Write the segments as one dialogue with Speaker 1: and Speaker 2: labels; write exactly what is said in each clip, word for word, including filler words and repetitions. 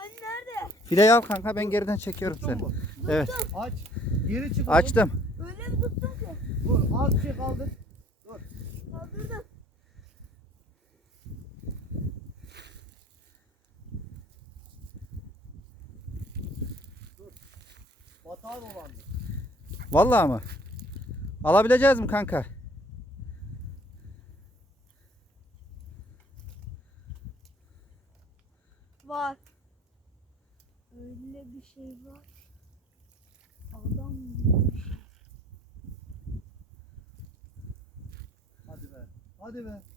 Speaker 1: Hani nerede?
Speaker 2: Fileyi al kanka, ben geriden çekiyorum
Speaker 3: Tuttun
Speaker 2: seni.
Speaker 3: mu?
Speaker 2: Evet.
Speaker 3: Aç. Geri çık oğlum.
Speaker 2: Açtım.
Speaker 1: Öyle mi tuttum ki?
Speaker 3: Dur az bir şey kaldır. Dur.
Speaker 1: Kaldırdım.
Speaker 3: Batağı dolandı.
Speaker 2: Vallahi mı? Alabileceğiz mi kanka?
Speaker 1: Var. Öyle bir şey var. Adam gibi bir şey.
Speaker 3: Hadi be. Hadi be.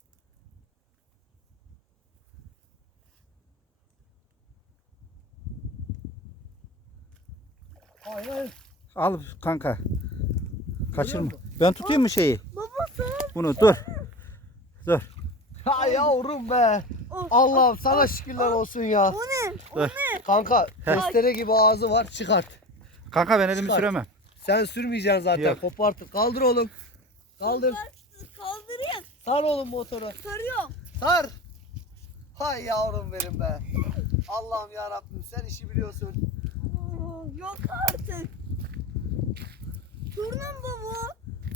Speaker 3: Hayır hayır.
Speaker 2: Al kanka. Kaçırma.
Speaker 3: musun?
Speaker 2: Ben tutayım mı şeyi?
Speaker 1: Baba sen.
Speaker 2: Bunu dur. Dur.
Speaker 3: Ha yavrum be.
Speaker 1: Of.
Speaker 3: Allah'ım sana şükürler olsun ya.
Speaker 1: O ne? O
Speaker 2: Dur.
Speaker 1: ne?
Speaker 3: Kanka testere gibi ağzı var, çıkart.
Speaker 2: Kanka ben elimi
Speaker 3: Çıkar.
Speaker 2: süremem.
Speaker 3: Sen sürmeyeceksin zaten,
Speaker 2: Yok.
Speaker 3: kopartır. Kaldır oğlum. Kaldır.
Speaker 1: Kaldırayım.
Speaker 3: Sar oğlum motoru.
Speaker 1: Sarıyorum.
Speaker 3: Sar. Hay yavrum benim be. Allah'ım ya Rabbim sen işi biliyorsun.
Speaker 1: Oo, yok artık. Turna mı baba?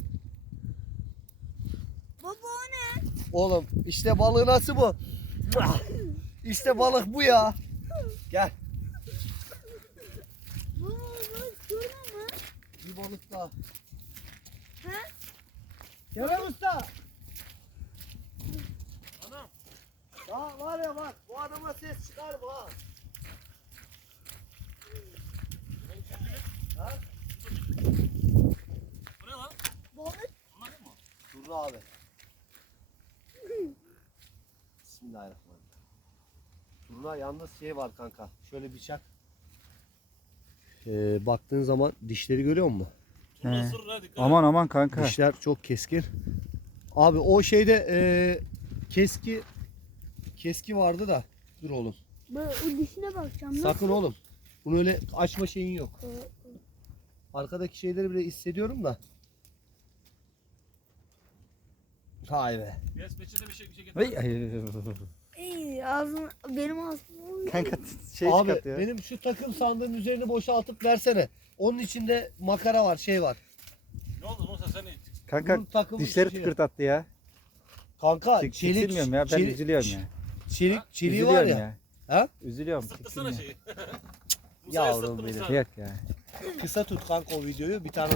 Speaker 1: Baba o ne?
Speaker 3: Oğlum işte balığı nasıl bu? İşte balık bu ya. Gel.
Speaker 1: Baba bu turna mı?
Speaker 3: Bir balık daha.
Speaker 1: He?
Speaker 3: Kerem Usta. Anam. Ya var ya bak bu adama ses çıkar bu ha. Ha?
Speaker 4: Bu ne lan?
Speaker 1: Balık.
Speaker 3: Anladın mı? Dur abi. Bismillahirrahmanirrahim. Turna yalnız şey var kanka. Şöyle bir çak. Ee, baktığın zaman dişleri görüyor musun?
Speaker 4: Turna
Speaker 2: He.
Speaker 4: ısırır ha, dikkat et.
Speaker 2: Aman aman kanka.
Speaker 3: Dişler çok keskin. Abi o şeyde e, keski keski vardı da. Dur oğlum.
Speaker 1: Ben o dişine bakacağım.
Speaker 3: Sakın oğlum. Bunu öyle açma şeyin yok.
Speaker 1: Nasıl?
Speaker 3: Arkadaki şeyleri bile hissediyorum da. Hay be.
Speaker 4: Biraz peçete bir şey bir şey getir.
Speaker 2: Ay, ay, ay.
Speaker 1: İyi ağzım benim ağzım.
Speaker 2: Kanka şey
Speaker 3: Abi
Speaker 2: çıkartıyor.
Speaker 3: benim şu takım sandığın üzerini boşaltıp versene. Onun içinde makara var, şey var.
Speaker 4: Ne oldu Musa sen ne?
Speaker 2: Kanka
Speaker 3: bunun takımı
Speaker 2: dişleri
Speaker 3: şey-
Speaker 2: tıkırtattı ya.
Speaker 3: Kanka
Speaker 2: Çık,
Speaker 3: çelik,
Speaker 2: çekilmiyorum ya, ben
Speaker 3: çelik,
Speaker 2: üzülüyorum ya.
Speaker 3: çelik, çeliği var
Speaker 2: Üzülüyorum
Speaker 3: ya.
Speaker 2: ya.
Speaker 3: Ha?
Speaker 2: Üzülüyorum.
Speaker 4: Isırttırsana
Speaker 2: çekilmiyorum.
Speaker 4: şeyi. Musa'yı
Speaker 3: Yavrum
Speaker 4: ısırttı
Speaker 3: benim.
Speaker 4: Musa.
Speaker 2: Yok ya.
Speaker 3: Kısa tut kanka o videoyu. Bir tane